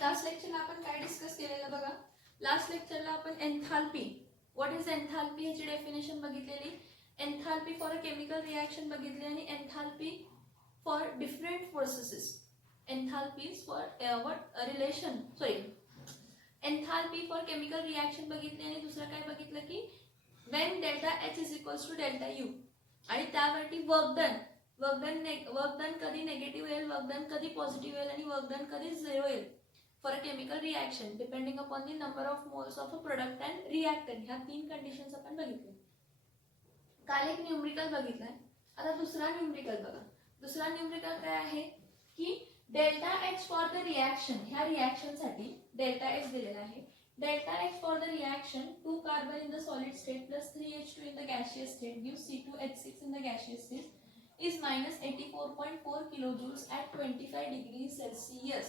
Last लेक्चरला आपण काय डिस्कस केलेलं बघा. लास्ट लेक्चरला आपण एन्थाल्पी, व्हॉट इज एन्थाल्पी ह्याची डेफिनेशन बघितलेली. Enthalpy for a chemical reaction बघितली आणि enthalpy for different processes. Enthalpies for what relation enthalpy for chemical reaction बघितली आणि दुसरं काय बघितलं की when delta H is equals to delta U आणि त्यावरती वर्क डन कधी नेगेटिव्ह येईल, वर्क डन कधी पॉझिटिव्ह येईल आणि वर्क डन कधी झिरो येईल for a chemical reaction depending upon the number of moles of a product and reactant. ह्या 3 कंडिशन्स आपण बघितल्या. काल एक न्यूमरिकल बघितलाय, आता दुसरा न्यूमरिकल बघा. दुसरा न्यूमरिकल काय आहे की delta H for the reaction, ह्या रिॲक्शनसाठी डेल्टा एच दिलेला आहे. Delta H for the reaction 2 carbon in the solid state plus 3H2 in the gaseous state gives C2H6 in the gaseous state is minus 84.4 kilojoules at 25 degrees Celsius.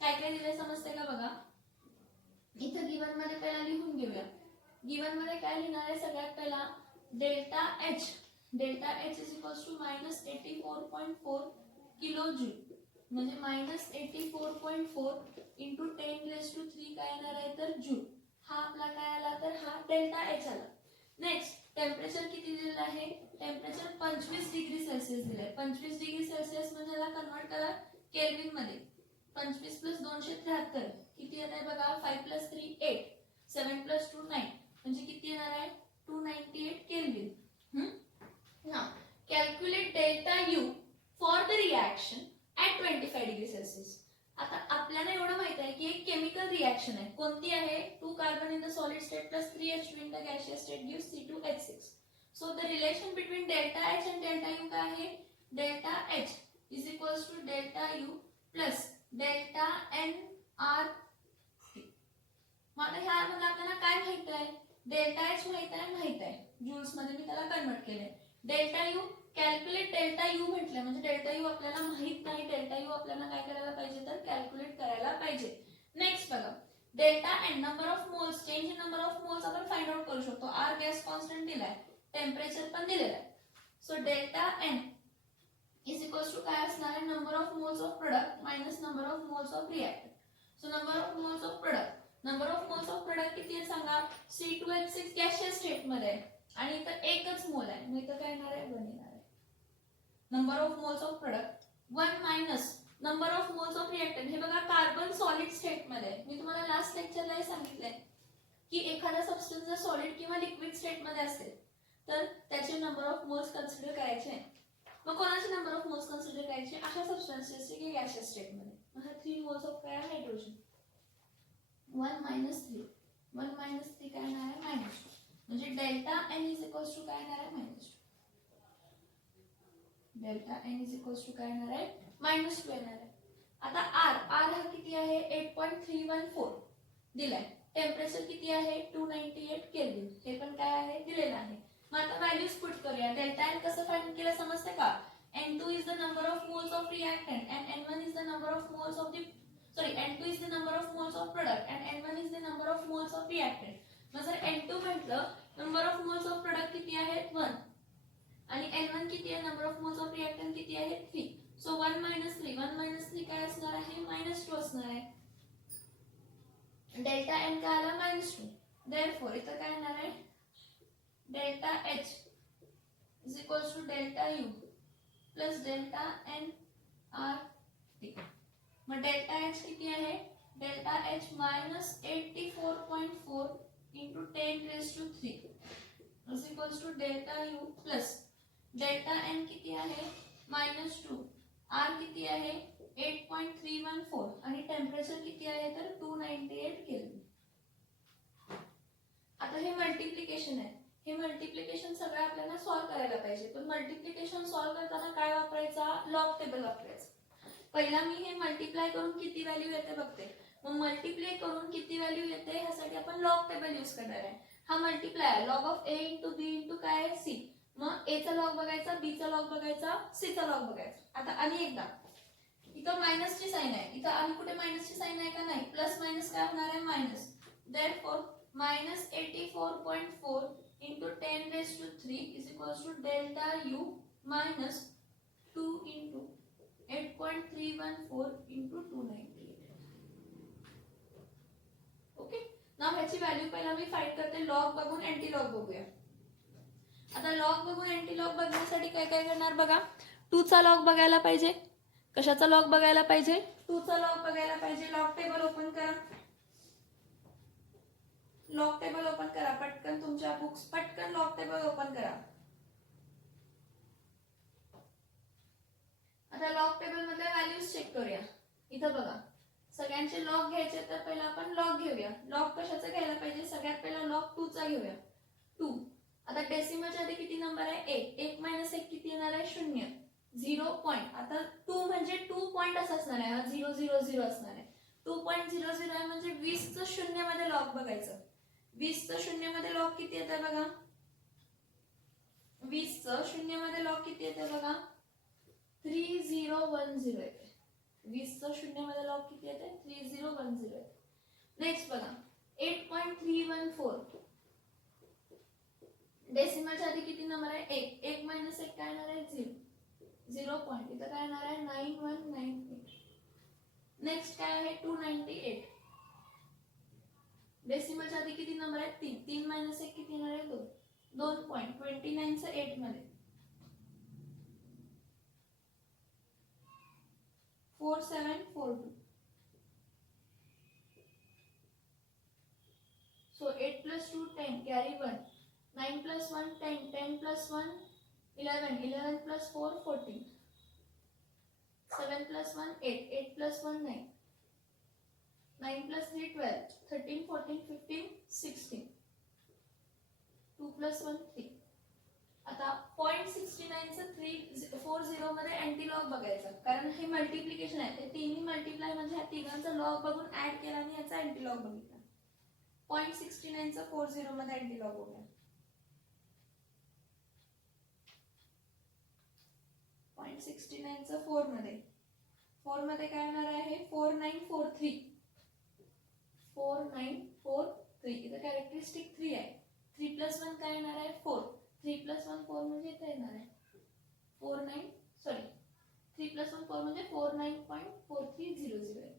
काय काय दिले समजते का बघा. इथं गिवन मध्ये पहिला लिहून घेऊया. गिवन मध्ये काय लिहिणार आहे सगळ्यात पहिला delta H is equals to minus 84.4 kilojoule म्हणजे मायनस 84.4 इंटू 10⁻³ काय येणार आहे तर जूल. हा आपला काय आला तर हा डेल्टा एच आला. नेक्स्ट टेम्परेचर किती दिलेलं आहे, टेम्परेचर 25 डिग्री सेल्सिअस दिलंय. 25 डिग्री सेल्सिअस म्हणजे याला कन्वर्ट करा केल्विन मध्ये. 25 + 273 किती येणार आहे बघा. 5 + 3 8 7 + 2 9 म्हणजे किती येणार आहे 298 kelvin. Now calculate delta U for the reaction at 25 degree Celsius. आता आपल्याला एवढं माहित आहे की एक केमिकल रिॲक्शन आहे. कोणती आहे 2 carbon in the solid state plus 3H2 in the gaseous state gives C2H6. So the relation between delta H and delta U काय आहे delta H is equals to delta U plus delta N R T. मग ह्यामध्ये आपल्याला काय माहित आहे delta H माहित आहे जूल्स मध्ये मी त्याला कन्वर्ट केलंय. Delta U calculate delta you म्हटलं म्हणजे डेल्टा यू आपल्याला माहित नाही. डेल्टा यू आपल्याला काय करायला पाहिजे तर कॅल्क्युलेट करायला पाहिजे. नेक्स्ट बघा delta N number of moles, change in number of moles आपण फाइंड आउट करू शकतो. आर गॅस कॉन्स्टंट दिलाय, टेम्परेचर पण दिलेलं आहे. So delta N is equals to काय असणार आहे number of moles of product minus number of moles of reactant. So number of moles of product किती आहे सांगा. C2H6 गॅसियस स्टेट मध्ये आहे आणि इथं एकच मोल आहे मग इथं काय येणार आहे 1 येणार आहे. Number of moles of product 1 minus number of moles of reactant. हे बघा कार्बन सॉलिड स्टेट मध्ये आहे. मी तुम्हाला लास्ट लेक्चरला सांगितलंय की एखादा सबस्टन्स जर सॉलिड किंवा लिक्विड स्टेट मध्ये असेल तर त्याचे नंबर ऑफ मोल्स कन्सिडर करायचे आहे. मग कोणाचे नंबर ऑफ मोल्स कन्सिडर करायचे अशा सबस्टन्सेसचे की गॅसियस स्टेट मध्ये. मग 3 मोल्स ऑफ काय आहे हायड्रोजन 1 मायनस 3 काय येणार आहे -2 म्हणजे delta N is equals to काय येणार आहे -2. Delta N is equals to काय येणार आहे -2 येणार आहे. आता आर हा किती आहे 8.314 दिलाय. टेम्परेचर किती आहे 298 केल्विन हे पण काय आहे दिलेलं आहे. मग आता व्हॅल्यूज पुट करूया. डेल्टा एन कसं फाइंड केलं समजते का. N2 is the number of moles of reactant and N1 is the number of moles of N2 is the number of moles of product and N1 is the number of moles of reactant. मग जर N2 म्हटलं number of moles of product किती आहेत 1 आणि N1 किती आहे number of moles of reactant किती आहे 3. सो 1 - 3 काय असणार आहे -2 असणार आहे. डेल्टा एन काय आला -2. देयरफॉर इथं काय येणार आहे delta H is equals to delta U plus delta N R T. मग डेल्टा एच किती आहे delta H -84.4 into 10⁻³ is equals to delta U plus delta N किती आहे -2 आर किती आहे 8.314 आणि टेम्परेचर किती आहे तर 298 केल्विन. आता हे मल्टिप्लिकेशन आहे. हे मल्टिप्लिकेशन सगळं आपल्याला सॉल्व्ह करायला पाहिजे. पण मल्टिप्लिकेशन सॉल्व्ह करताना काय वापरायचा लॉग टेबल वापरायचा. पहिला मी हे मल्टिप्लाय करून किती व्हॅल्यू येते बघते. मग मल्टिप्लाय करून किती व्हॅल्यू येते ह्यासाठी आपण लॉग टेबल यूज करणार आहे. हा मल्टिप्लाय आहे log of A into B into काय आहे सी. मग ए चा लॉग बघायचा बी चा लॉग बघायचा सी चा लॉग बघायचा. आता आणि एकदा इथं मायनसची साइन आहे इथं आणि कुठे मायनसची साइन आहे का नाही प्लस मायनस काय होणार आहे minus. Therefore -84.4 into 10⁻³ is equals to delta u minus 2 into 8.314 into 298. Value पहिला मी फाइंड करते लॉग बघून अँटी लॉग बघूया. आता लॉग बघून अँटी लॉग बघण्यासाठी काय काय करणार बघा. 2 चा लॉग बघायला पाहिजे. कशाचा लॉग बघायला पाहिजे? 2 चा लॉग बघायला पाहिजे. लॉग टेबल ओपन करा. लॉग टेबल ओपन करा पटकन, तुमच्या बुक्स पटकन लॉग टेबल ओपन करा. आता लॉग टेबल मधल्या व्हॅल्यूज चेक करूया. इथं बघा सगळ्यांचे लॉग घ्यायचे तर पहिला आपण लॉग घेऊया. लॉग कशाचा घ्यायला पाहिजे? सगळ्यात पहिला लॉग 2 चा घेऊया. 2. आता डेसिमलच्या आधी किती नंबर आहे? 1. 1 मायनस 1 किती येणार आहे? 0. 0 पॉइंट. आता 2 म्हणजे 2 पॉइंट असं असणार आहे. 0 0 0 असणार आहे. 2.00 आहे म्हणजे 20 चं शून्य मध्ये लॉग बघायचं. 20 चं शून्य मध्ये लॉग किती येतं बघा. 20 चं शून्य मध्ये लॉग किती येतं बघा. 3010 येते. 20 चं शून्य मध्ये लॉग किती येते? 3010 येते. नेक्स्ट बघा 8.314. डेसिमलच्या आधी किती नंबर आहे? 1. 1 मायनस 1 काय येणार आहे? 0. 0 पॉइंट. इथं काय येणार आहे? 9198. नेक्स्ट काय आहे? 298. डेसिमलच्या आधी किती नंबर आहे? 3. 3 मायनस 1 किती येणार आहे? 2. 2 पॉइंट. 29 चं 8 मध्ये 4742. So 8 plus 2 10 carry 1. 9 plus 1 10. 10 plus 1 11. 11 plus 4 14. 7 plus 1 8. 8 plus 1 9. 9 plus 3 12. 13 14 15 16. 2 plus 1 3. आता 0.69 चं 340 मध्ये अँटी लॉग बघायचा, कारण हे मल्टिप्लिकेशन आहे. ते तिन्ही मल्टिप्लाय म्हणजे ह्या तिघांचा लॉग बघून ऍड केला आणि याचा अँटी लॉग बघितला. 0.69 चं 40 मध्ये अँटी लॉग बघूया. 0.69 चं 4 मध्ये. 4 मध्ये काय होणार आहे? 4943. 4943. इथं कॅरेक्टरिस्टिक 3 आहे. 3 plus 1 काय येणार आहे? 4. 3 plus 1 4 म्हणजे इथे येणार आहे 3 plus 1 4 म्हणजे 49.4300 येणार आहे.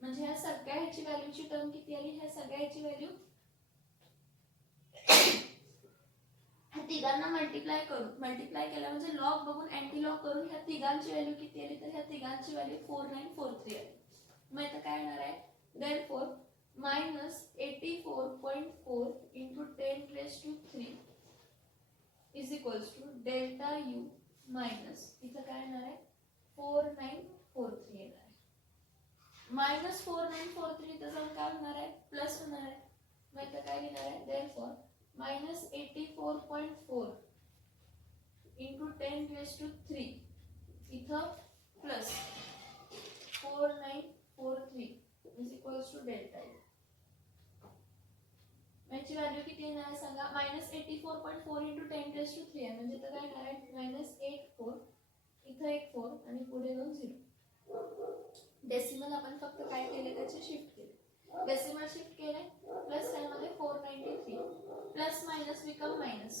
म्हणजे ह्या सगळ्या ह्याची व्हॅल्यूची टर्म किती आली? ह्या सगळ्या ह्याची व्हॅल्यू ह्या तिघांना मल्टिप्लाय केला म्हणजे लॉग बघून अँटी लॉग करून ह्या तिघांची व्हॅल्यू किती आली? तर ह्या तिघांची व्हॅल्यू 4943 आली. मग इथं काय येणार आहे? therefore minus 84.4 into 10 raised to 3 is equals to delta u minus इथं काय येणार आहे? 4943 येणार आहे. मायनस 4943 इथं जाऊन काय होणार आहे? प्लस होणार आहे. मग इथं काय लिहिणार आहे? therefore minus 84.4 into 10 raised to 3 इथं plus 4943 is equals to delta u. याची व्हॅल्यू किती येणार आहे सांगा? -84.4 into 10 raised to 3 आहे म्हणजे इथं काय येणार आहे? -84. इथं एक 4 आणि पुढे 2 0. डेसिमल आपण फक्त काय केले? त्याचे शिफ्ट केले. डेसिमल शिफ्ट केले प्लस त्यामध्ये 493 plus minus become minus.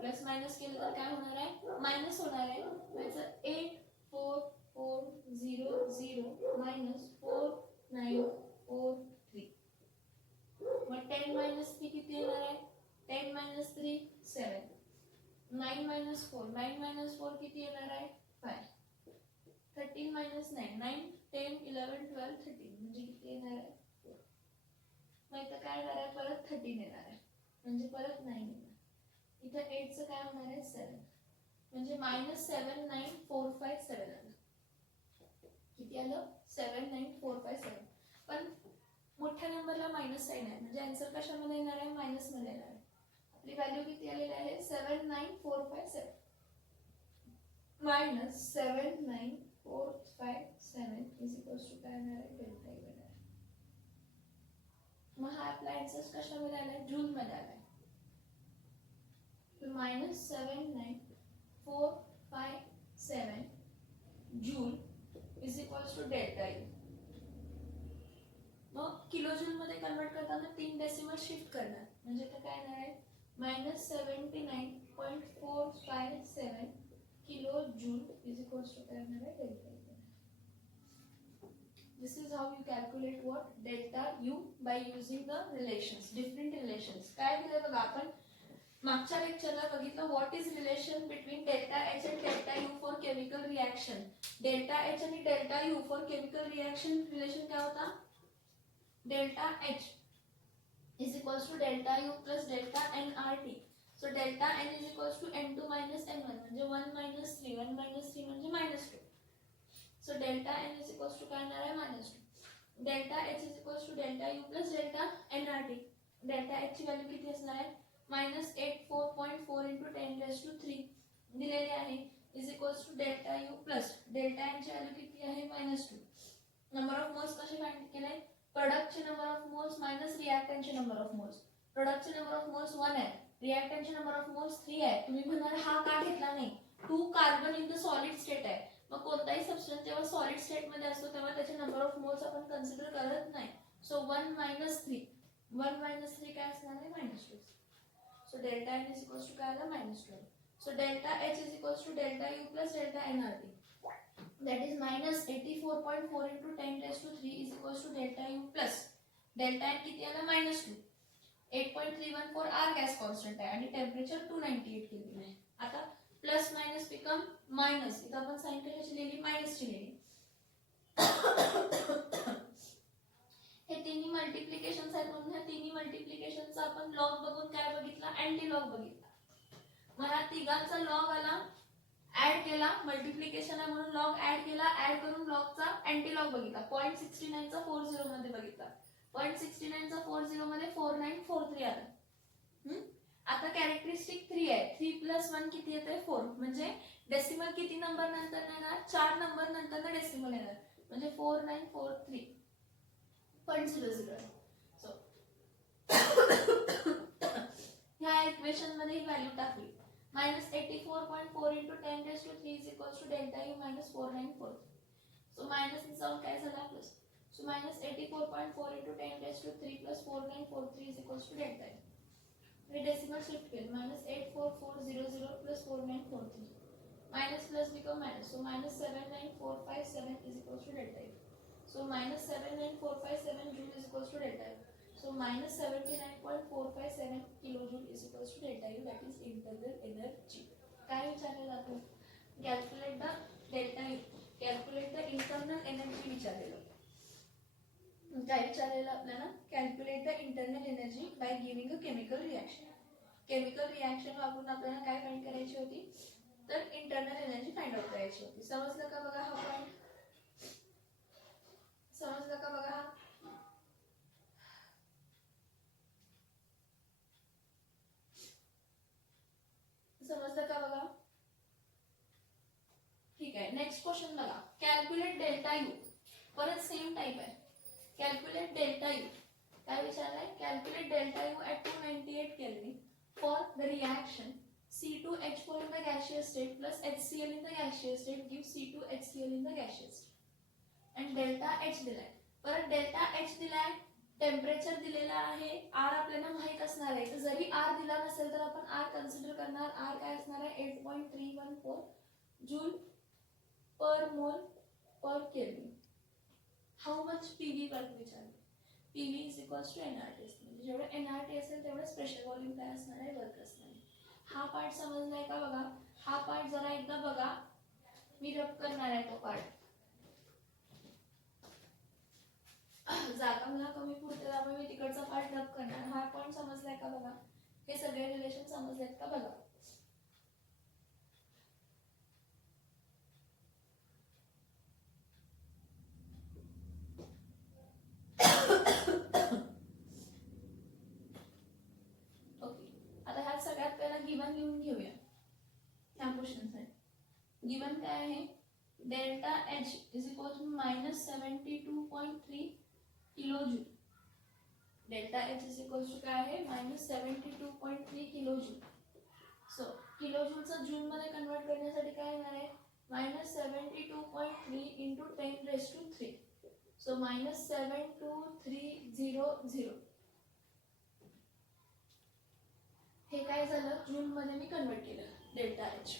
Plus minus केलं तर काय होणार आहे? मायनस होणार आहे. म्हणजे 84400 minus 4943. मग 10 minus 3 किती येणार आहे? 10 minus 3 7. 9 minus 4 9 minus 4 किती येणार आहे? 5. 13 minus 9 9 10 11 12 13 म्हणजे किती येणार आहे? 4. मग इथं काय येणार आहे? परत 13 येणार आहे म्हणजे परत 9 येणार. इथं 8 चं काय होणार आहे? 7 म्हणजे -79457 आलं. किती आलं? 79457. पण मोठ्या नंबरला मायनस साइन आहे म्हणजे आन्सर कशामध्ये येणार आहे? मायनस मध्ये येणार आहे. आपली व्हॅल्यू किती आलेली आहे? 79457 मायनस 79457 इज इक्वल्स टू काय येणार आहे? डेल्टा येणार आहे. मग हा आपला आन्सर कशामध्ये आलाय? जूल मध्ये आलाय. तर -79457 joule is equals to delta U. मग किलो जूल मध्ये कन्वर्ट करताना 3 डेसिमल शिफ्ट करणार म्हणजे इथं काय येणार आहे? -79.457 kilo joule is equals to काय येणार आहे? Delta U. This is how you calculate what? Delta U by using the relations, different relations. काय दिले बघा आपण मागच्या लेक्चरला बघितलं what is relation between delta H and delta U for chemical reaction. Delta H आणि delta U for chemical reaction relation काय होता? Delta H is equals to delta u plus delta nRT. So delta n is equals to n2 minus n1 म्हणजे 1 minus 3 1 minus 3 म्हणजे -2. So delta n is equals to काय येणार आहे -2. Delta h is equals to delta u plus delta nRT. Delta h ची value किती असणार आहे? -84.4 into 10 raised to 3 दिलेली आहे is equals to delta u plus delta n ची व्हॅल्यू किती आहे? -2. नंबर ऑफ मोल्स कसे फाइंड केले? प्रोडक्टचे नंबर ऑफ मोल्स मायनस रिएक्टंटचे नंबर ऑफ मोल्स. प्रोडक्टचे नंबर ऑफ मोल्स 1 आहे, रिएक्टंटचे नंबर ऑफ मोल्स 3 आहे. तुम्ही म्हणाल हा का घेतला नाही? 2 carbon in the solid state आहे. मग कोणताही सबस्टन्स जेव्हा सॉलिड स्टेट मध्ये असतो तेव्हा त्याचे नंबर ऑफ मोल्स आपण कन्सिडर करत नाही. सो 1 minus 3 1 minus 3 काय असणार आहे? -2. So delta n is equals to काय आला? -12. So delta h is equals to delta u plus delta nRT. That is minus 84.4 into 10 raised to 3 is equals to delta u plus delta n किती आला? -2. 8.314 R gas constant आहे आणि temperature 298 kelvin आहे. आता plus minus become minus. इथं आपण sign कशाची लिहिली? मायनसची लिहिली. हे तिन्ही मल्टिप्लिकेशन्स आहेत म्हणून ह्या तिन्ही मल्टिप्लिकेशनचा आपण लॉग बघून काय बघितला? अँटी लॉग बघितला. मग ह्या तिघांचा लॉग आला, ऍड केला, मल्टिप्लिकेशन आहे म्हणून लॉग ऍड केला, ऍड करून लॉगचा अँटी लॉग बघितला. 0.69 चा 40 मध्ये बघितला. 0.69 चा 40 मध्ये 4943 आला. आता कॅरेक्टरिस्टिक 3 आहे. 3 प्लस 1 किती येते? 4. म्हणजे डेसिमल किती नंबर नंतर येणार? 4 नंबर नंतर डेसिमल येणार म्हणजे 4943.00. सो ह्या इक्वेशन मध्ये ही व्हॅल्यू टाकली. -84.4 into 10 raised to 3 is equals to delta u minus 494. So minus ने जाऊन काय झाला? Plus. So -84.4 into 10 raised to 3 plus 4943 is equals to delta u. हे डेसिमल शिफ्ट केलं. -84400 plus 4943. Minus plus become minus. So -79457 is equals to delta u. So -79457 joule is equals to delta u. So -79.457 kilojoule is equals to delta U, that is internal energy. काय विचारले जातो? Calculate the delta U. Calculate the internal energy विचारलेलं. काय विचारलेलं आपल्याला? Calculate the internal energy by giving a chemical reaction. Chemical reaction वापरून आपल्याला काय फाइंड करायची होती? तर इंटरनल एनर्जी फाइंड आउट करायची होती. समजलं का बघा हा पॉइंट? समजलं का बघा हा? समजलं का बघा? ठीक आहे. नेक्स्ट क्वेश्चन बघा. Calculate delta U. परत सेम टाइप आहे. Calculate delta U. काय विचारलंय? Calculate delta U at 298 Kelvin for the reaction C2H4 in the gaseous state plus HCl in the gaseous state gives C2HCl in the gaseous state. and delta H दिलाय. परत delta H दिलाय, temperature दिलेला आहे, R आपल्याला माहित असणार आहे. तर जरी R दिला नसेल तर आपण R कन्सिडर करणार. R काय असणार आहे? 8.314 joule per mole per kelvin. How much PV work विचारलं. PV is equals to nRT. म्हणजे जेवढं nRT असेल तेवढं स्पेशल व्हॉल्यूम काय असणार आहे? वर्क असणार आहे. हा पार्ट समजलाय का बघा? हा पार्ट जरा एकदा बघा. मी रब करणार आहे तो पार्ट. जागा मला कमी पुरते त्यामुळे मी तिकडचा पार्ट रब करणार. हा पॉइंट समजलाय का बघा? हे सगळे रिलेशन समजलेत का बघा? ओके. आता ह्यात सगळ्यात पहिला गिवन लिहून घेऊया. ह्या क्वेश्चनसाठी गिवन काय आहे? Delta H is equal to -72.3 kilojoule. Delta H is equal to काय आहे? -72.3 किलोजूल. सो किलोजूलचं जूल मध्ये कन्वर्ट करण्यासाठी काय येणार आहे? -72.3 into 10 raised to 3. सो -72300. हे काय झालं? जूल मध्ये मी कन्वर्ट केलं डेल्टा H.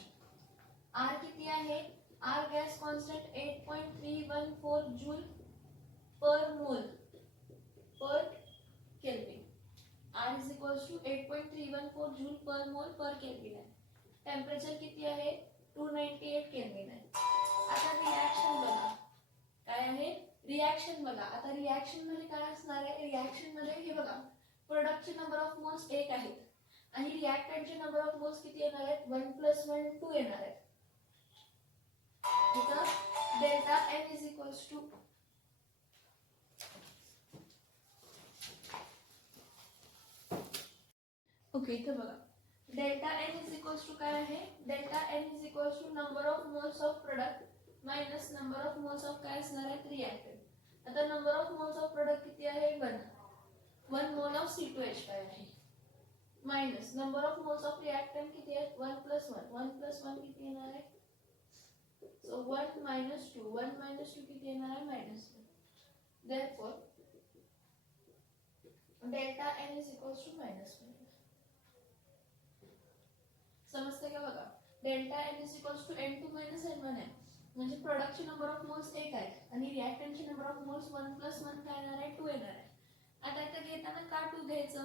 R किती आहे? R gas constant 8.314 joule per mole per kelvin. R is equals to 8.314 joule per mole per kelvin आहे. टेम्परेचर किती आहे 298 केल्विन आहे. आता रिॲक्शन बघा काय आहे रिॲक्शन बघा. आता रिॲक्शन मध्ये काय असणार आहे रिॲक्शन मध्ये हे बघा प्रोडक्टचे नंबर ऑफ मोल्स 1 आहेत आणि रिॲक्टंटचे नंबर ऑफ मोल्स किती येणार आहेत 1 + 1 2 येणार आहेत. इथं delta N is equals to okay इथं बघा delta N is equals to काय आहे delta N is equals to number of moles of product minus number of moles of काय असणार आहे रिॲक्टंट. आता number of moles of product किती आहे 1 मोल ऑफ C2H5 आहे minus number of moles of reactant किती आहे 1 + 1 1 + 1 किती येणार आहे सो 1 - 2 1 - 2 किती येणार आहे -1. therefore delta N is equals to -1. समजते का बघा delta N is equals to N2 - N1 आहे म्हणजे प्रोडक्टचे नंबर ऑफ मोल्स 1 आहेत आणि रिॲक्टंटचे नंबर ऑफ मोल्स 1 + 1 काय येणार आहे 2 येणार आहे. आता इथं घेताना का 2 घ्यायचं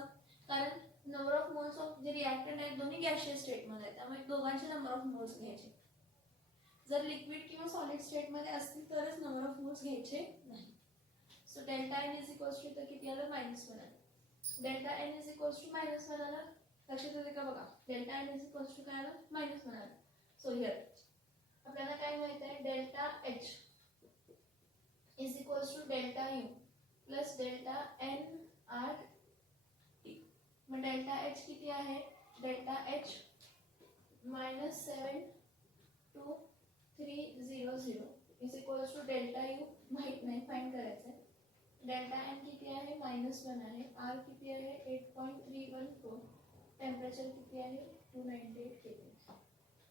कारण नंबर ऑफ मोल्स ऑफ जे रिॲक्टंट आहेत दोन्ही गॅशियस स्टेट मध्ये आहेत त्यामुळे दोघांचे नंबर ऑफ मोल्स घ्यायचे. जर लिक्विड किंवा सॉलिड स्टेट मध्ये असतील तरच नंबर ऑफ मोल्स घ्यायचे नाही. So delta N is equals to तर किती आलं -1 आलं. Delta N is equals to -1 आलं लक्षात येते का बघा delta N is equals to काय आलं -1 आलं. सो हिअर आपल्याला काय माहित आहे delta H is equals to delta U plus delta N R T. मग डेल्टा H किती आहे delta H -72300 is equals to delta U माहित नाही फाइंड करायचं आहे. डेल्टा N किती आहे -1 आहे. R किती आहे 8.314. टेम्परेचर किती आहे 298 केल्विन.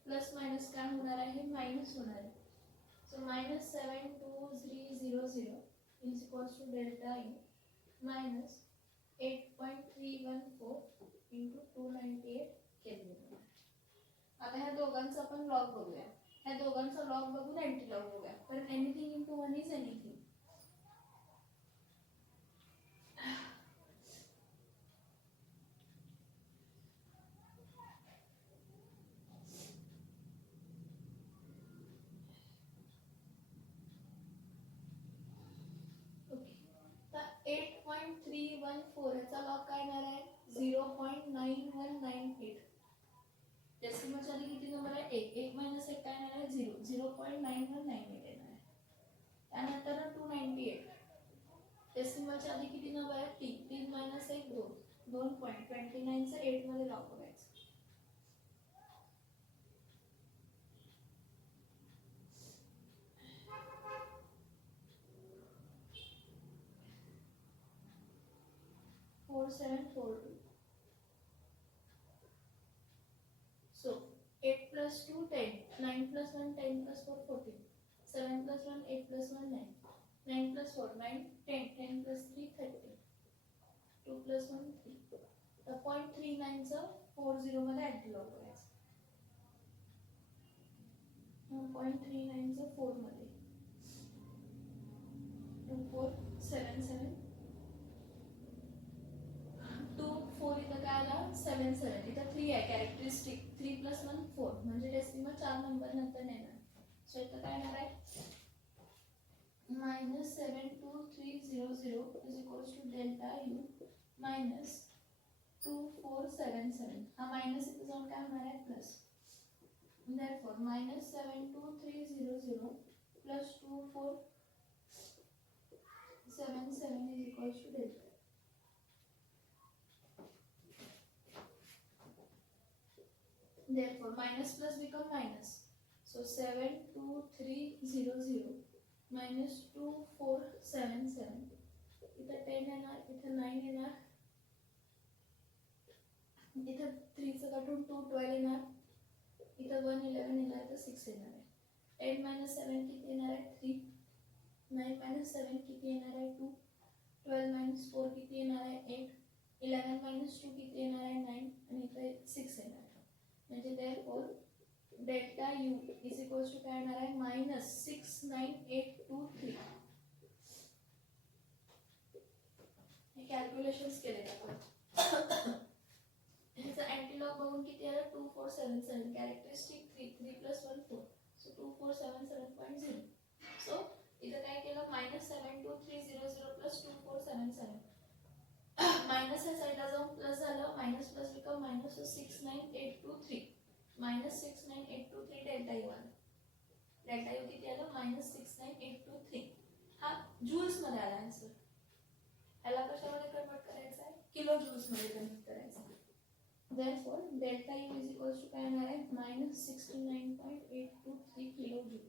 प्लस मायनस काय होणार आहे मायनस होणार आहे. So -72300 is equals to delta U minus 8.314 into 298 kelvin. आता ह्या दोघांचा आपण लॉग बघूया. ह्या दोघांचा लॉग बघून एंटी लॉग बघूया. कारण anything into 1 is anything. Okay तर 8.314 याचा लॉग काय येणार आहे 0.9198. डेसिमलच्या आधी किती नंबर आहे 1 1 - 1 काय येणार आहे 0 0.9198 येणार आहे. त्यानंतर 298 डेसिमलच्या आधी किती नंबर आहे 3 3 - 1 2 2.29 चा 8 मध्ये लॉग बघायचं. फोर 742. So 8 + 2 10 9 + 1 10 + 4 14 7 + 1 8 + 1 9 9 + 4 9 10 10 + 3 30 2 + 1 3. तर 0.39 चं 40 मध्ये ऍड लॉग करायचं. 0.39 चं 4 मध्ये 2477 2 4 इथं काय आला 77 इथं 3 आहे कॅरेक्टरिस्टिक 3 + 1 4 म्हणजे डेसिमल 4 नंबर नंतर येणार. सो इथं काय येणार आहे -72300 is equals to delta U minus 2477. हा मायनस इथं जाऊन काय होणार आहे plus. therefore -72300 plus 2477 is equals to delta. Therefore, minus plus become minus. So 72300 minus 2477. इथं 10 येणार, इथं 9 येणार, इथं 3 चं काढून 2 12 येणार, इथं 1 11 येणार, इथं 6 येणार आहे. 10 - 7 किती येणार आहे 3. 9 - 7 किती येणार आहे 2. 12 - 4 किती येणार आहे 8. 11 - 2 किती येणार आहे 9 आणि इथं 6 येणार आहे. म्हणजे therefore delta U is equals to काय येणार आहे -69823. कॅल्क्युलेशन्स केलेत आपण. ह्याचा अँटीलॉग बघून किती आलं 2477. कॅरेक्टरिस्टिक 3 + 1 4. सो 2477.0. सो इथं काय केलं -72300 + 2477. मायनस या साईडला जाऊन प्लस झालं, minus plus become minus. 69823 -69823 delta U आलं. डेल्टा यू किती आलं -69823. हा जूल्स मध्ये आला आन्सर. ह्याला कशामध्ये कन्वर्ट करायचं आहे, किलो जूल्स मध्ये कन्वर्ट करायचं आहे. Therefore, delta U is equals to काय येणार आहे -69.823 kilo joule.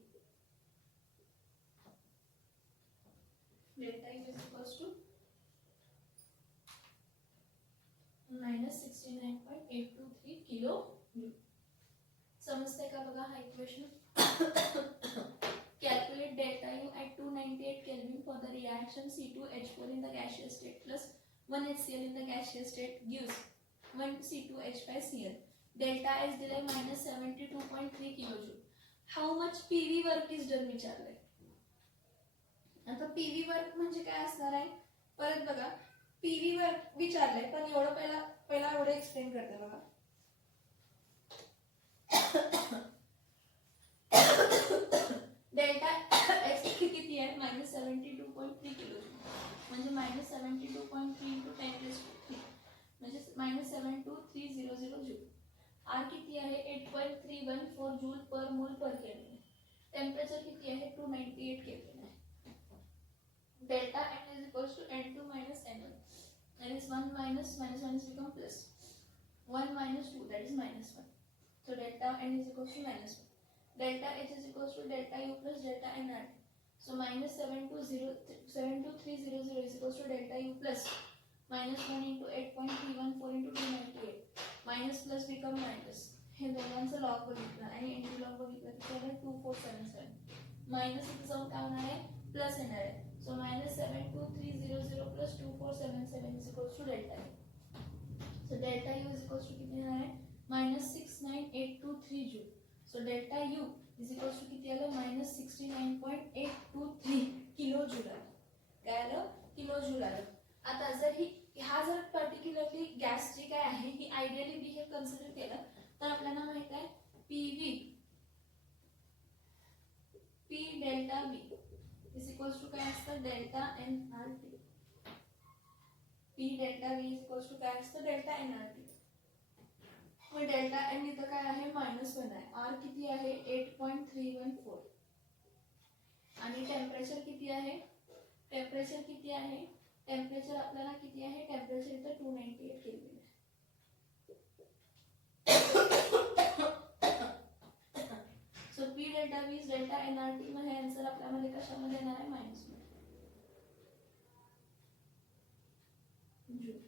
delta U is equals to -69.823 kilo joule. समजते का बघा हा equation. Calculate delta U at 298 Kelvin for the reaction C2H4 in the gaseous state plus 1 HCl in the gaseous state gives 1 C2H5Cl. Delta is दिले -72.3 kilojoule. How much PV work is done विचारलंय. आता PV work म्हणजे काय असणार आहे, परत बघा PV work विचारलंय, पण एवढं पहिला एवढं एक्सप्लेन करते बघा. डेल्टा एक्स किती आहे -72.3 किलोजूल. म्हणजे -72.3 × 10⁻³ म्हणजे -72300 जूल. आर किती आहे 8.314 joule per mole per kelvin. Temperature किती आहे 298 केल्विन आहे. Delta N is equals to N2 minus N1. That is 1 minus become plus. 1 minus 2, that is -1. So delta N is equals to -1. Delta H is equals to delta U plus delta NR. So -72300 is equals to delta U plus -1 into 8.314 into 298. Minus plus become minus. हे दोघांचं log बघितलं आणि anti log बघितलं तर 2477. Minus इथे जाऊन काय होणार आहे प्लस येणार आहे. So -72300 plus 2477 is equals to delta U. So delta U is equals to किती येणार आहे -69823 joule. So delta U is equals to किती आलं -69.823 किलो जूल आलं. काय आलं किलो जूल आलं. आता जर हा जर पर्टिक्युलरली गॅस जी काय आहे ही आयडियली बिहेव कन्सिडर केलं तर आपल्याला माहित आहे PV P delta V is equals to काय असतं delta NRT. P delta V is equals to काय असतं डेल्टा NRT. मग डेल्टा N इथं काय आहे -1 आहे. R किती आहे 8.314 आणि टेम्परेचर किती आहे टेम्परेचर आपल्याला किती आहे टेम्परेचर इथं 298 केल्विन आहे. सो P डेल्टा V इज डेल्टा NRT. मग हे आन्सर आपल्यामध्ये कशामध्ये येणार आहे -1 joule.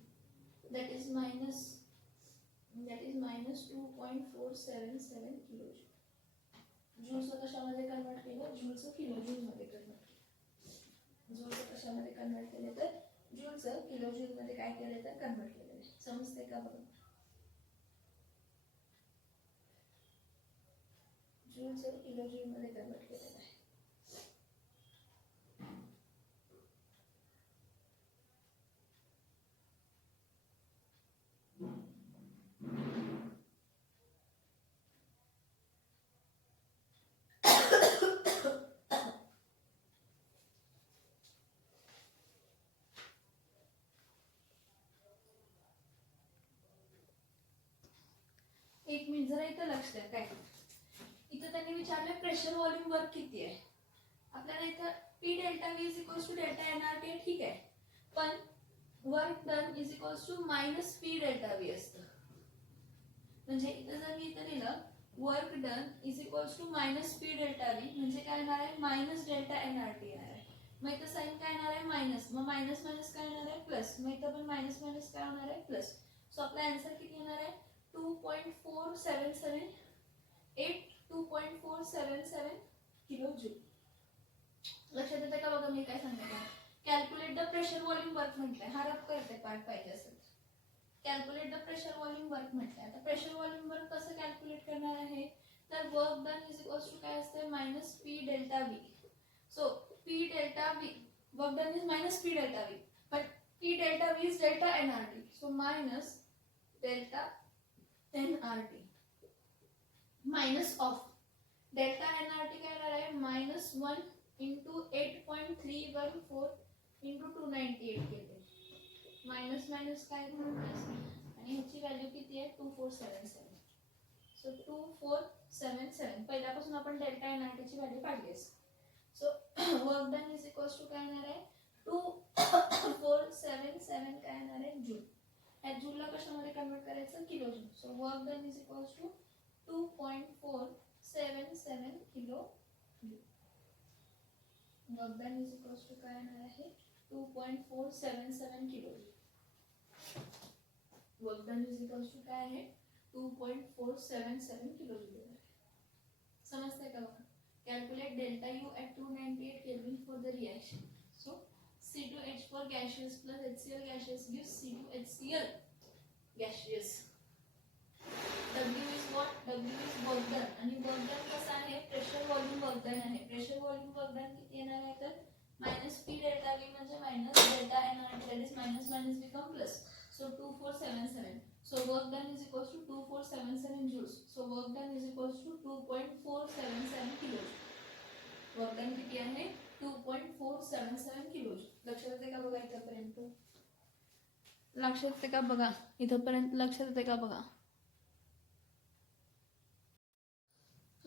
that is -2.477 kilo joule. जूलचं कशामध्ये कन्वर्ट केलं जूलचं किलो जूल मध्ये कन्वर्ट केलं. जूलचं कशामध्ये कन्वर्ट केले तर जूलचं किलो जूल मध्ये काय केले तर कन्वर्ट केलेलं. समजते का बघा. जूलचं किलो जूल मध्ये कन्वर्ट केलेलं आहे. एक मिनिट जरा इथं लक्ष द्या. काय इथं त्यांनी विचारलं प्रेशर व्हॉल्यूम वर्क किती आहे. आपल्याला इथं P delta V is equals to delta NRT ठीक आहे, पण work done is equals to -P delta V असतं. म्हणजे इथं जर मी इथं लिहिलं work done is equals to -P delta V म्हणजे काय येणार आहे -डेल्टा NRT येणार आहे. मग इथं साइन काय येणार आहे मायनस, मग मायनस मायनस काय येणार आहे प्लस, मग इथं पण मायनस मायनस काय होणार आहे प्लस. सो आपला आन्सर किती येणार आहे 2.477 किलो जूल. लक्षात येतं का बघा मी काय सांगितलं. Calculate the pressure volume work म्हटलंय. हा रफ करते पार्ट पाहिजे असेल. Calculate the pressure volume work म्हटलंय. आता प्रेशर व्हॉल्यूम वर्क कसं कॅल्क्युलेट करणार आहे तर work done is equals to काय असते -P delta V. So P delta V work done is -P delta V, but P delta V is delta nRT. So minus delta nRT minus of delta nRT काय येणार आहे -1 into 8.314 into 298 केले minus minus काय plus आणि ह्याची value किती आहे 2477. So 2477 पहिल्यापासून आपण डेल्टा एनआरटी ची व्हॅल्यू काढली आहे. So work done is equals to काय येणार आहे 2477 काय येणार आहे जूल. या जूलला कशामध्ये कन्वर्ट करायचं kilo joule. So work done is equals to 2.477 kilo joule. Work done is equals to काय येणार आहे 2.477 kilo joule. Work done is equals to काय आहे 2.477 किलो जूल. समजतंय का बघा. Calculate delta U at 298 Kelvin for the reaction. So C2H4 gaseous plus HCl gaseous gives C2HCl gaseous. W is what? W is work done. आणि work done कसं आहे pressure volume work done आहे. Pressure volume work done किती येणार आहे तर -P delta V म्हणजे minus delta nRT that is minus minus become plus. So 2477. So work done is equals to 2477 joules. So work done is equals to 2.477 kilojoules. Work done किती आहे 2.477 kilojoules. लक्षात येते का बघा इथपर्यंत. लक्षात येते का बघा इथपर्यंत. लक्षात येते का बघा.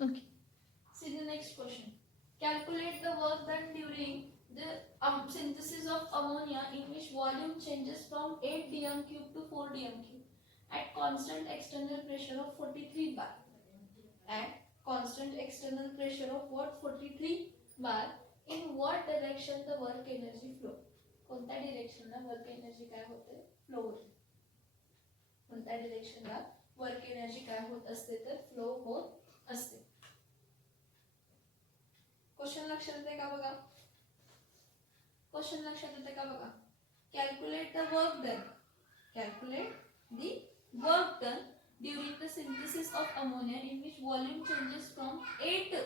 Okay. See the next question. Calculate the work done during the synthesis of ammonia in which volume changes from 8 dm cube to 4 dm cube at constant external pressure of 43 bar. At constant external pressure of what 43 bar. In what direction the work energy flow. कोणत्या डायरेक्शनला work energy काय होते flow होते. कोणत्या डायरेक्शनला work energy काय होत असते तर flow होत असते. क्वेश्चन लक्षात येते का बघा. क्वेश्चन लक्षात येते का बघा. Calculate the work done. Calculate the work done during the synthesis of ammonia in which volume changes from 8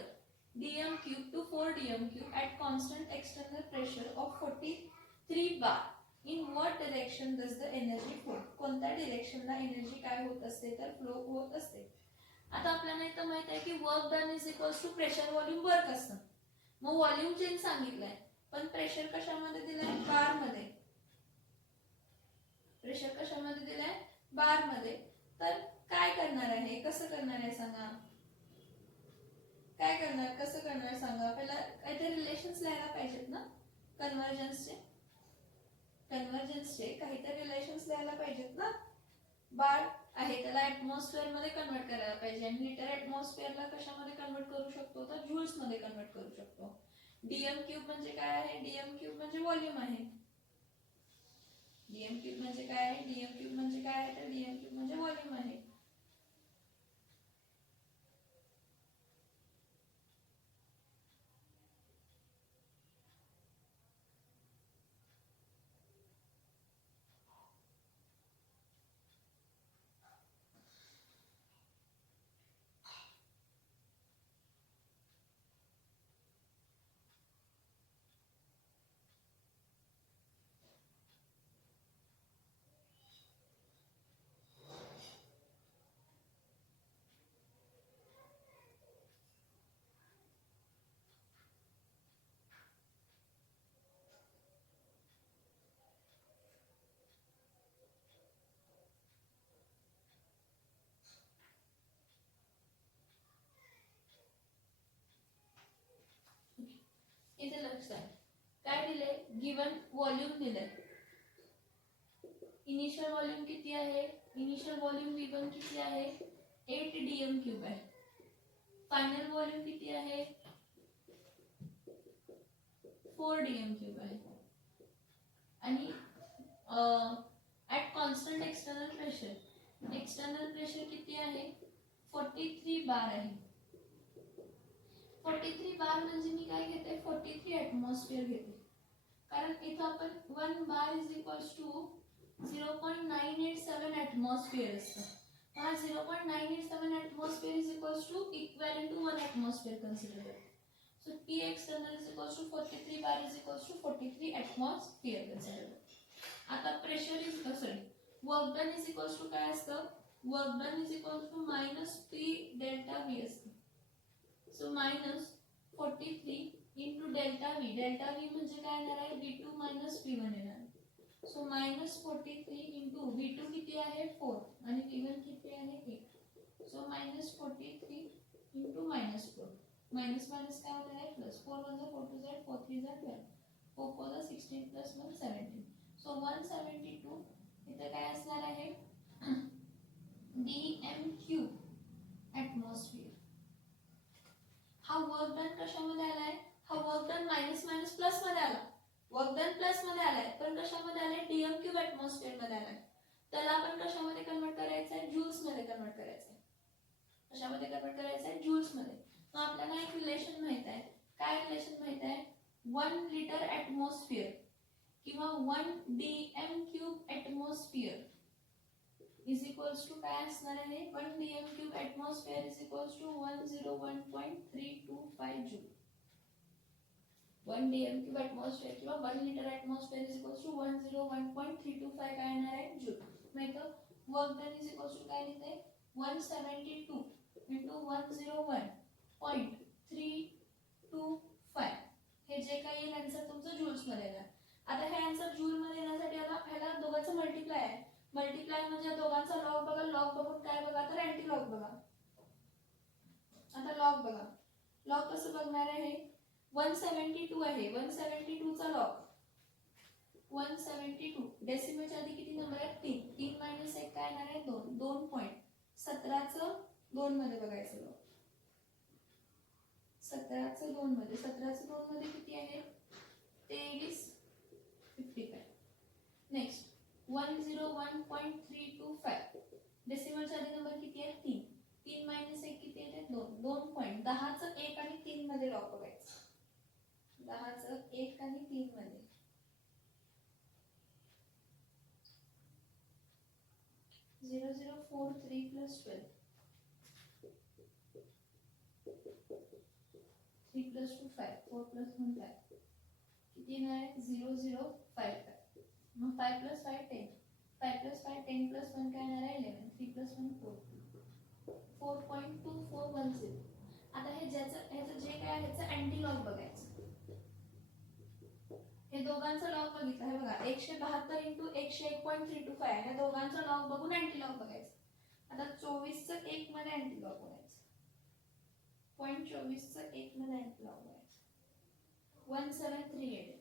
dm cube to 4 dm cube at constant external pressure of 43 bar. In what direction does the energy flow. कोणत्या डायरेक्शनला energy काय होत असते तर flow होत असते. आता आपल्याला इथं माहित आहे की work done is equals to pressure volume work असतं. मग व्हॉल्यूम चेंज सांगितलंय पण प्रेशर कशामध्ये दिलाय बार मध्ये. प्रेशर कशामध्ये दिलाय बार मध्ये. तर काय करणार आहे कसं करणार आहे सांगा. काय करणार कसं करणार सांगा. पहिला काहीतरी रिलेशन्स लिहायला पाहिजेत ना. कन्वर्जन्सचे काहीतरी रिलेशन्स लिहायला पाहिजेत ना. बार आहे त्याला ऍटमॉस्फिअर मध्ये कन्वर्ट करायला पाहिजे आणि लिटर ऍटमॉस्फिअरला कशामध्ये कन्वर्ट करू शकतो तर जूल्स मध्ये कन्वर्ट करू शकतो. डीएम क्यूब म्हणजे काय आहे. डीएम क्यूब म्हणजे व्हॉल्यूम आहे. डीएम क्यूब म्हणजे काय आहे. डीएम क्यूब म्हणजे काय आहे तर डीएम क्यूब म्हणजे व्हॉल्यूम आहे. इथे लक्ष आहे काय दिले गिवन व्हॉल्यूम दिले. इनिशियल व्हॉल्यूम किती आहे. इनिशियल व्हॉल्यूम V1 किती आहे 8 dm क्यूब आहे. फायनल व्हॉल्यूम किती आहे 4 dm क्यूब आहे. आणि ऍट कॉन्स्टंट एक्सटर्नल प्रेशर किती आहे 43 बार आहे. 43 बार म्हणजे मी काय घेते 43 ऍटमॉस्फिअर घेते. कारण इथं आपण 1 bar is equals to 0.987 atmosphere असतं. हा 0.987 atmosphere is equals to equivalent to 1 atmosphere consider करते. So P external is equals to 43 bar is equals to 43 atmosphere consider. आता pressure is sorry work done is equals to काय असतं, work done is equals to minus P delta V असतं. So minus 43 into delta V म्हणजे काय येणार आहे V2 minus V1 येणार. So minus 43 into V2 किती आहे 4 आणि V1 किती आहे 8. So minus 43 into minus 4 minus minus काय होणार आहे प्लस 4 1 जा 4 2 जा 4 3 जा 12 4 4 जा 16 प्लस 1 17. सो 172 इथे काय असणार आहे dm क्यूब ॲटमॉस्फिअर. हा वर्क डन कशामध्ये आलाय, हा work done minus minus plus मध्ये आला, वर्क डन प्लस मध्ये आलाय पण कशामध्ये आलाय डीएम क्यूब ॲटमॉस्फिअर मध्ये आलाय. त्याला आपण कशामध्ये कन्वर्ट करायचं आहे जूल्स मध्ये कन्वर्ट करायचं आहे. कशामध्ये कन्वर्ट करायचं आहे जूल्स मध्ये. मग आपल्याला एक रिलेशन माहित आहे, काय रिलेशन माहित आहे 1 लिटर ॲटमॉस्फिअर किंवा 1 DM cube atmosphere is equals to काय असणार आहे 1 DM cube atmosphere is equals to 101.325 joule. 1 DM cube atmosphere किंवा 1 litre atmosphere is equals to 101.325 काय येणार आहे जूल. माहित work done is equals to काय लिहिते 172 इंटू 101.325 हे जे काही येईल आन्सर तुमचं जूल्स मध्ये येणार. आता हे आन्सर जूल मध्ये येण्यासाठी आता ह्याला दोघांचं मल्टिप्लाय आहे. मल्टिप्लाय म्हणजे दोघांचा लॉग बघा, लॉग बघून काय बघा तर अँटी लॉग बघा. आता लॉग बघा, लॉग कसं बघणार आहे 172 आहे 172 चा लॉग 172 डेसिमलच्या आधी किती नंबर आहे 3 3 मायनस 1 काय येणार आहे 2 2.17 चं 2 मध्ये बघायचं लॉग 17 चं 2 मध्ये 17 चं 2 मध्ये किती आहे 2355. नेक्स्ट 101.325 डेसिमलच्या आधी नंबर किती आहे 3 3 मायनस 1 किती येते 2 2.10 चं 1 आणि 3 मध्ये लॉग बघायचं 10 चं 1 आणि 3 मध्ये 0043 प्लस 12 3 प्लस 2 5 4 प्लस 1 5 किती येणार आहे 0055. मग 5 प्लस 5 10 5 प्लस 5 10 प्लस 1 काय येणार आहे 11 3 प्लस 1 4 4.2410. आता हे ह्याचं जे काय आहे ह्याचं अँटी लॉग बघायचं. हे दोघांचं लॉग बघितलं हे बघा 172 इंटू 101.325 या दोघांचं लॉग बघून अँटी लॉग बघायचं. आता 24 चं 1 मध्ये अँटी लॉग बघायचं 0.24 चं 1 मध्ये अँटी लॉग बघायचं 1738.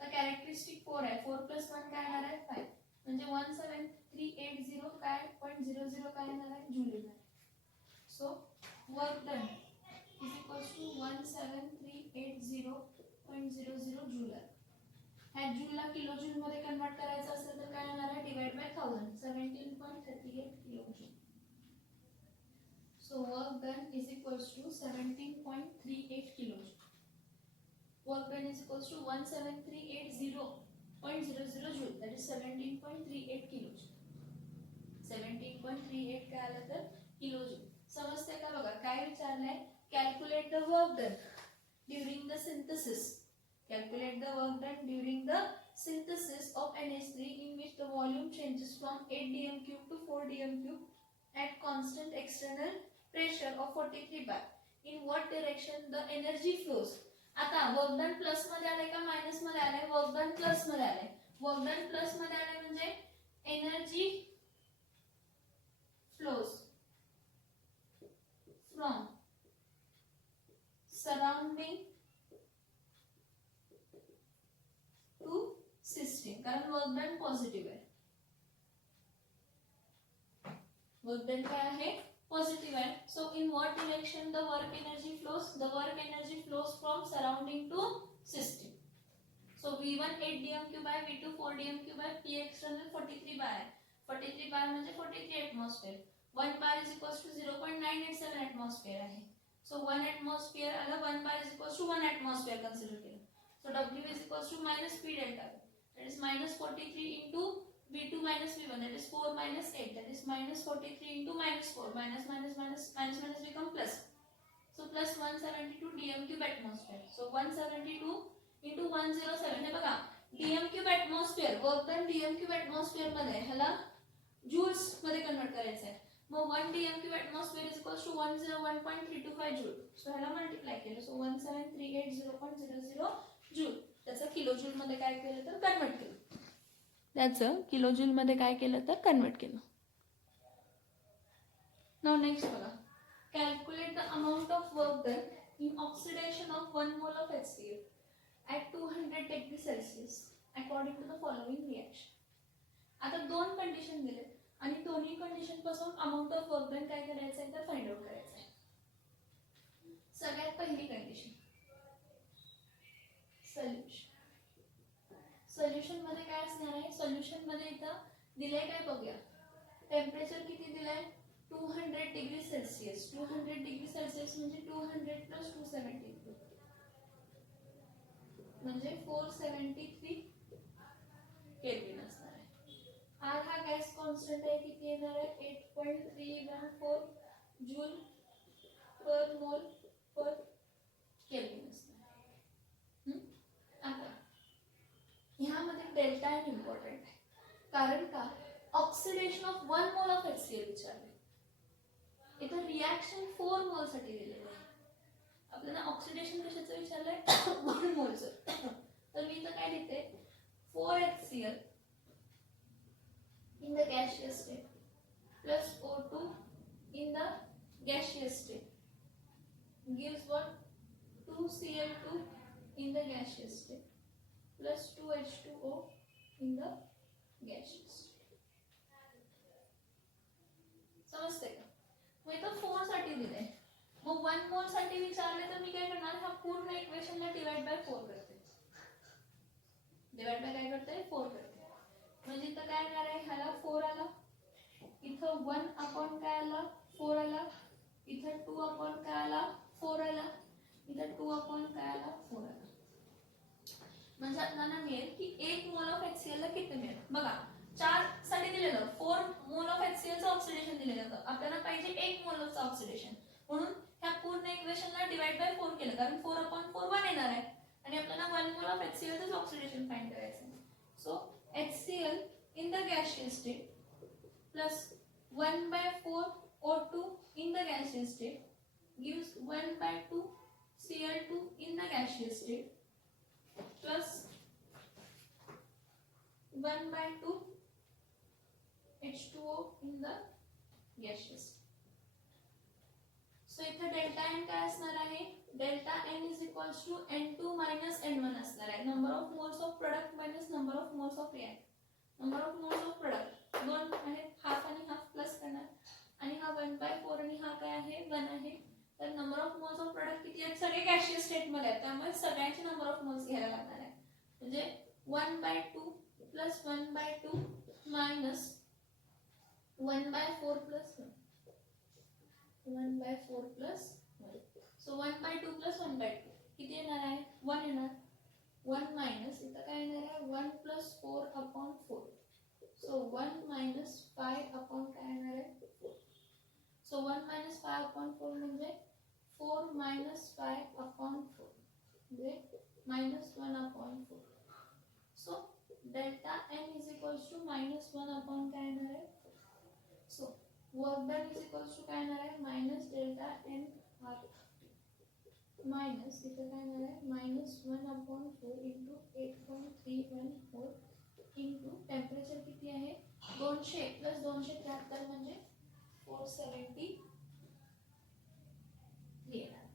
तर कॅरेक्टरिस्टिक 4 आहे 4 प्लस 1 काय येणार आहे 5 म्हणजे 17380 काय 0.00 काय येणार आहे जूल येणार. So work done is equals to 17380.00 joule. ह्या जूलला किलो जूल मध्ये कन्वर्ट करायचं असेल तर काय येणार आहे divide by 1000 17.38 kilo joule. So work done is equals to 17.38 kilo joule. Work done is equals to 17380.00 joule, that is 17.38 kilojoule. 17.38 काय आलं तर किलोजूल. समजते का बघा काय विचारलंय calculate the work done during the synthesis. Calculate the work done during the synthesis of NH3 in which the volume changes from 8 dm cube to 4 dm cube at constant external pressure of 43 bar. In what direction the energy flows? आता work done plus मध्ये आले का minus मध्ये आले work done plus मध्ये आले. Work done plus मध्ये आले म्हणजे energy flows from surrounding to system कारण वर्क डन पॉझिटिव्ह आहे. वर्क डन काय आहे पॉझिटिव्ह आहे. So in what direction the work energy flows the work energy flows from surrounding to system. So V1 8 dm cube by V2 4 dm cube by P external 43 bar है. 43 bar म्हणजे 43 atmosphere. 1 bar is equals to 0.987 atmosphere आहे. So 1 atmosphere आला 1 bar is equals to 1 atmosphere consider केलं. So W is equals to minus P delta. That is minus 43 into V2 minus V1. That is 4 minus 8. That is minus 43 into minus 4. Minus become plus. So plus 172 dm cube atmosphere. So 172 into 107. हे बघा DM cube atmosphere, work done DM cube atmosphere मध्ये ह्याला joules मध्ये convert करायचं आहे. मग 1 DM cube atmosphere is equals to 101.325 joule. So ह्याला multiply केलं, सो 17380.00 जूल. त्याचं किलो जूल मध्ये काय केलं तर कन्वर्ट केलं, त्याचं किलो जूल मध्ये काय केलं तर कन्वर्ट केलं. नाउ नेक्स्ट बघा, calculate the amount of work done in oxidation of 1 mole of HCl at 200 degree Celsius according to the following reaction. आता दोन कंडिशन दिले आणि दोन्ही कंडिशन पासून अमाउंट ऑफ वर्क डन काय करायचं आहे तर फाइंड आउट करायचं आहे. सगळ्यात पहिली कंडिशन सोल्युशन मध्ये काय असणार आहे, सोल्युशन मध्ये इथं दिलंय काय बघूया. टेम्परेचर किती दिलंय 200 डिग्री सेल्सिअस. 200 डिग्री सेल्सिअस म्हणजे 200 प्लस 273 म्हणजे 473 केल्विन असणार आहे. आर हा गॅस कॉन्स्टंट आहे, किती येणार आहे 8.314 joule per mole per kelvin असणार आहे. आता ह्यामध्ये डेल्टा एन इम्पॉर्टंट आहे, कारण का oxidation of 1 mole of HCl विचारले. इथं रिॲक्शन 4 मोल साठी दिलेलं आहे. आपल्याला ऑक्सिडेशन कशाचं विचारलंय 1 मोलचं. तर मी इथं काय लिहिते 4HCl in the gaseous state plus O2 in the gaseous state gives what 2Cl2 in the gaseous state plus 2H2O in the gaseous state. समजते का? मग इथं 4 साठी दिले, मग 1 मोल साठी विचारले तर मी काय करणार, हा पूर्ण इक्वेशनला डिवाइड बाय 4 करते. डिवाइड बाय काय करते 4 करते. म्हणजे इथं काय येणार आहे, ह्याला 4 आला, इथं 1 अपॉन काय आला 4 आला, इथं 2 अपॉन काय आला 4 आला, इथं 2 अपॉन काय आला 4 आला. म्हणजे आपल्याला मिळेल की 1 मोल ऑफ HCl ला किती मिळेल. बघा 4 साठी दिलेलं 4 मोल ऑफ HCl चं ऑक्सिडेशन दिलेलं होतं, आपल्याला पाहिजे 1 मोल ऑफ ऑक्सिडेशन. म्हणून ह्या पूर्ण इक्वेशनला डिवाइड बाय 4 केलं, कारण 4 अपॉन 4 1 येणार आहे आणि आपल्याला 1 मोल ऑफ HCl चं ऑक्सिडेशन फाइंड करायचं आहे. So HCl in the gaseous state plus 1/4 O2 in the gaseous state gives 1/2 Cl2 in the gaseous state plus 1/2 H2O in the gaseous state. So इथे delta N काय असणार आहे, delta N is equals to N2 minus N1 असणार आहे. Number of moles of product minus number of moles of react. Number of moles of product 2 आहे, half आणि half plus करणार आणि हा 1/4 आणि हा काय आहे 1 आहे. तर number of moles of product किती आहेत, सगळे गॅशियस स्टेट मध्ये आहेत, त्यामुळे सगळ्यांचे नंबर ऑफ मोल्स घ्यायला लागणार आहे. म्हणजे 1/2 plus 1/2 minus 1/4 plus 1/4 plus 1. So 1/2 plus 1/2 किती येणार आहे 1 येणार. 1 मायनस इथं काय येणार आहे 1 plus 4 upon 4. So 1 minus 5 upon काय येणार आहे 4. सो 1 मायनस 5 अपॉन 4 म्हणजे 4 मायनस 5 अपॉन 4 म्हणजे minus 1 upon 4. So delta N is equals to minus 1 upon काय येणार आहे. So work done is equals to काय येणार आहे minus delta N R minus इथं काय येणार आहे minus 1 upon 4 into 8.314 into temperature किती आहे 200 प्लस 273 म्हणजे 470 येणार.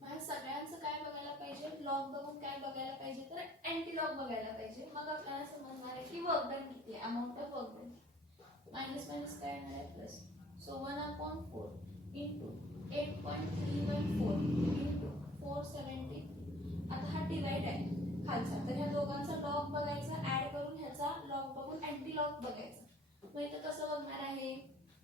मग सगळ्यांचं काय बघायला पाहिजे, लॉग बघून काय बघायला पाहिजे तर अँटी लॉग बघायला पाहिजे. मग आपल्याला समजणार आहे की वर्क डन किती आहे, amount of work done. Minus minus काय येणार आहे प्लस. So 1/4 into 8.314 into 470. आता हा डिवाइड आहे खालचा, तर ह्या दोघांचा लॉग बघायचा, ऍड करून ह्याचा लॉग बघून अँटी लॉग बघायचा. मग इथं कसं बघणार आहे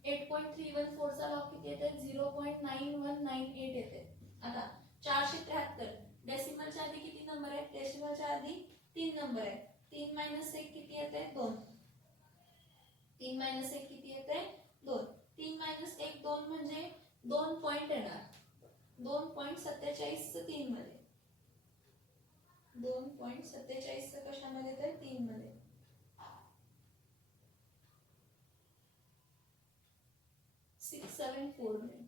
8.314 चा लॉग किती येते 0.9198 येते. आता 473 डेसिमलच्या आधी किती नंबर आहे, डेसिमलच्या आधी 3 नंबर आहे. 3 मायनस 1 किती येते 2. 3 मायनस 1 किती येते 2. 3 मायनस 1 2 म्हणजे 2 पॉइंट येणार. 2.47 3 मध्ये 2.47 कशामध्ये तर 3 मध्ये. 6749.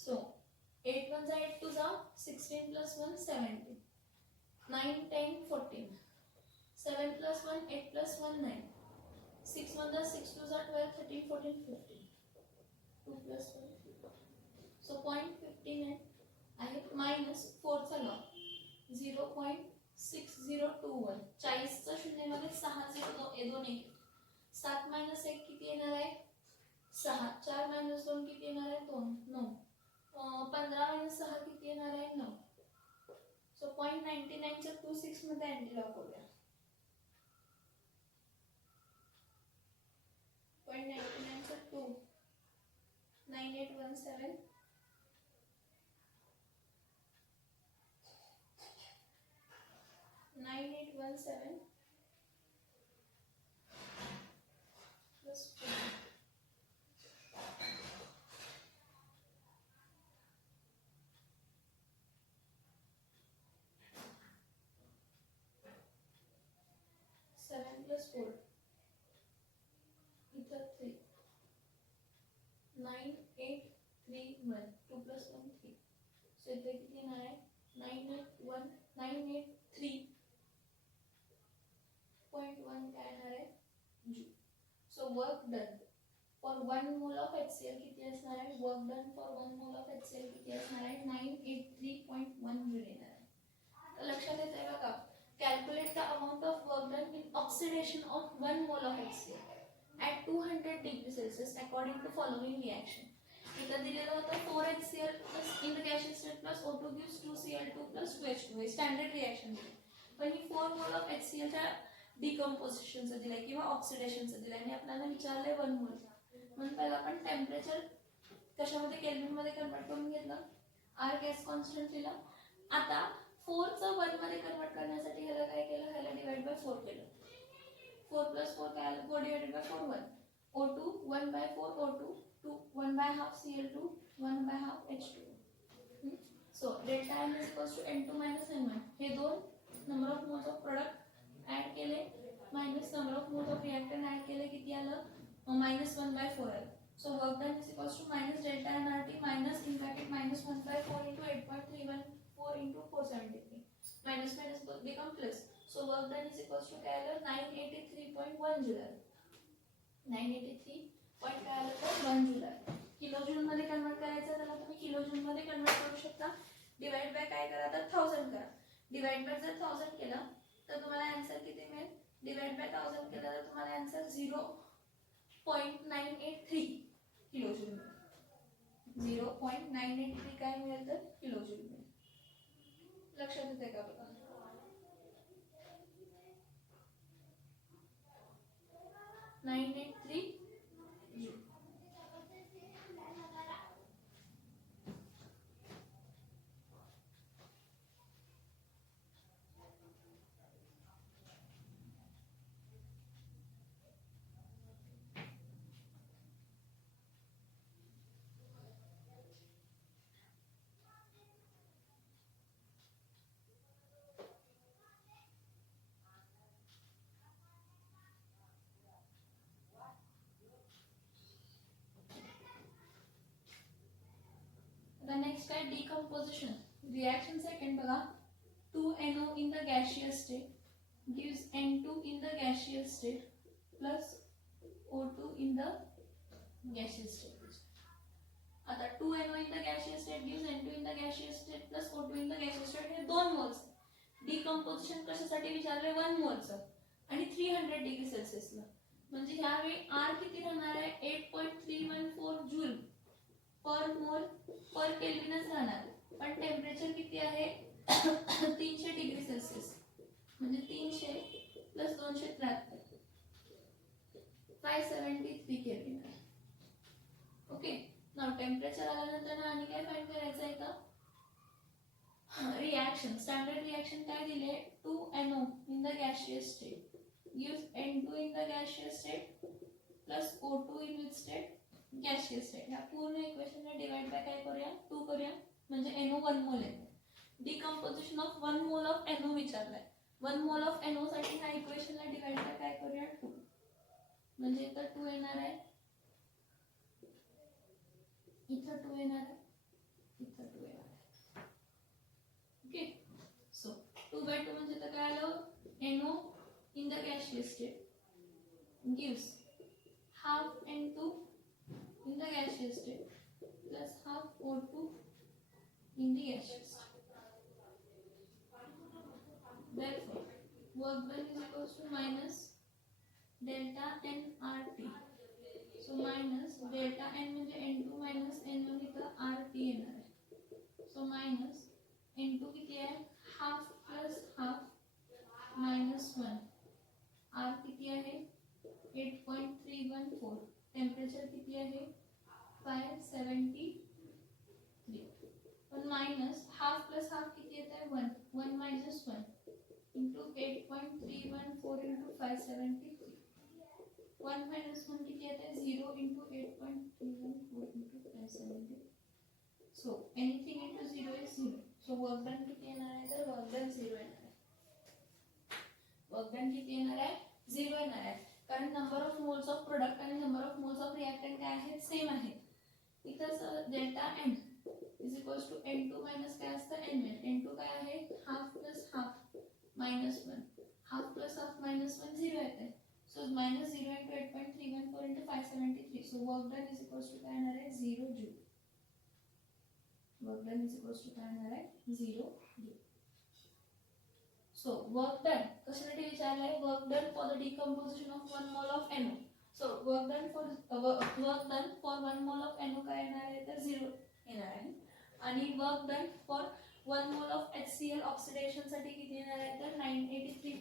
So 8 1 8 2 16 plus 1 17. 9 10 14. 7 plus 1 8 plus 1 9. 6 1 6 2 12 13 14 15. 2 plus 1 so 0.59 आहे minus 4 चा लॉग 0.6021. 40 चा शून्यामध्ये 6 0 2 1. 7 minus 1 किती येणार आहे 6. 4 minus 2 किती येणार आहे 2 9. 15 minus 6 किती येणार आहे 9. सो 0.99 च्या 26 मध्ये अँटी लॉक करूया. 0.99 च्या 2 9817 9817 plus 4. 7 plus 4 इधर 3. 9 8 3 1. 2 plus 1 3. सो इथे किती येणार आहे 983.1 काय येणार आहे joule. So work done for 1 mole of HCl किती असणार आहे work done for 1 mole of HCl किती असणार आहे 983.1 जूल येणार आहे. तर लक्षात येतंय बघा calculate the amount of work done in oxidation of 1 mole of HCl at 200 degrees Celsius according to following reaction. इथं दिलेलं होतं 4HCl plus in the gaseous state plus O2 gives 2Cl2 plus 2H2 हे standard reaction दिली. पण ही 4 mole of HCl च्या डिकम्पोजिशनचं दिलंय किंवा ऑक्सिडेशनचं दिलंय आणि आपल्याला विचारलंय 1 मोल. म्हणून पहिला आपण टेम्परेचर कशामध्ये केल्विन मध्ये कन्वर्ट करून घेतलं आर गॅस कॉन्स्टंट लिहिला. आता 4 चं 1 मध्ये कन्वर्ट करण्यासाठी ह्याला काय केलं ह्याला डिवाइड बाय 4 केलं. 4 plus 4 काय आलं 4 divided by 4 1. O2 1 by 4 O2 2 1 by half Cl2 1 by half H2. So delta N is equals to N2 minus N1. हे दोन number of moles of product add केले minus number of moles of reactant add केले किती आलं -1 by 4 आलं. So work done is equals to minus delta nRT minus in bracket minus 1 by 4 into 8.314 into 473. Minus minus become plus. So work done is equals to काय आलं 983.1 joule. 983.1 joule. Kilo joule मध्ये convert करायचं त्याला तुम्ही kilo joule मध्ये convert करू शकता. Divide by काय करा तर 1000 करा. डिवाइड बाय जर 1000 केलं तर तुम्हाला आन्सर किती मिळेल डिवाइड बाय 1000 केलं तर तुम्हाला आन्सर 0.983 किलो जूल मिळेल. 0.983 काय मिळेल तर किलो जूल मिळेल. लक्षात येते का बघा 983 joule. The next is decomposition. Reaction second बघा 2NO in the gaseous state gives N2 in the gaseous state plus O2 in the gaseous state. आता 2NO in the gaseous state gives N2 in the gaseous state plus O2 in the gaseous state हे 2 moles. Decomposition कशासाठी विचारले 1 मोलचं आणि 300 degree सेल्सिअसला. म्हणजे ह्यावेळी R किती राहणार आहे 8.314 जूल पर मोल पर केल्विनच राहणार. पण टेम्परेचर किती आहे 300 डिग्री सेल्सिअस म्हणजे 300 प्लस 273 573 केल्विन आहे. ओके नाउ टेम्परेचर आल्यानंतर आणि काय फाइंड करायचं आहे का रिएक्शन स्टँडर्ड रिएक्शन काय दिले 2NO in the gaseous state gives N2 in the gaseous state plus O2 in which state gaseous state. ह्या पूर्ण इक्वेशनला डिवाइड बाय काय करूया 2 करूया म्हणजे NO 1 मोल येते. Decomposition of 1 mole of NO विचारलाय. 1 mole of NO साठी ह्या इक्वेशनला डिवाइड काय करूया 2, म्हणजे इथं 2 येणार आहे, इथं 2 येणार आहे, इथं 2 येणार आहे. ओके, सो 2/2 म्हणजे इथं काय आलं, NO in the gaseous state gives half N2 in the gaseous state plus half O2 in the gaseous state. Therefore, work done is equals to minus delta N RT. So minus delta N म्हणजे N2 minus N1 इथं RT येणार आहे. So minus N2 किती आहे, half plus half minus 1. R किती आहे 8.314. Temperature किती आहे 573. पण मायनस हाफ प्लस हाफ किती येत आहे 1. 1 मायनस 1 इंटू 8.314 इंटू 573. 1 मायनस 1 किती येत आहे 0 into 8.314 into 573. So anything into 0 is 0. So work done किती येणार आहे, तर वर्क डन 0 येणार आहे. वर्क डन किती येणार आहे 0 येणार आहे, कारण number of moles of product आणि number of moles of reactant काय आहेत, सेम आहेत. इथं delta N is equals to N2 minus काय असतं N1. N2 काय आहे half plus half minus 1. Half plus half minus 1 0 येते. So minus 0 into 8.314 into 573. So work done is equals to काय येणार आहे 0 joule. Work done is equals to काय येणार आहे 0 जूल. सो वर्क डन कशासाठी विचारलंय, work done for the decomposition of 1 mole of NO. So work done for 1 mole of NO काय येणार आहे, तर 0 येणार आहे. आणि work done for 1 mole of HCl oxidation साठी किती येणार आहे, तर 983.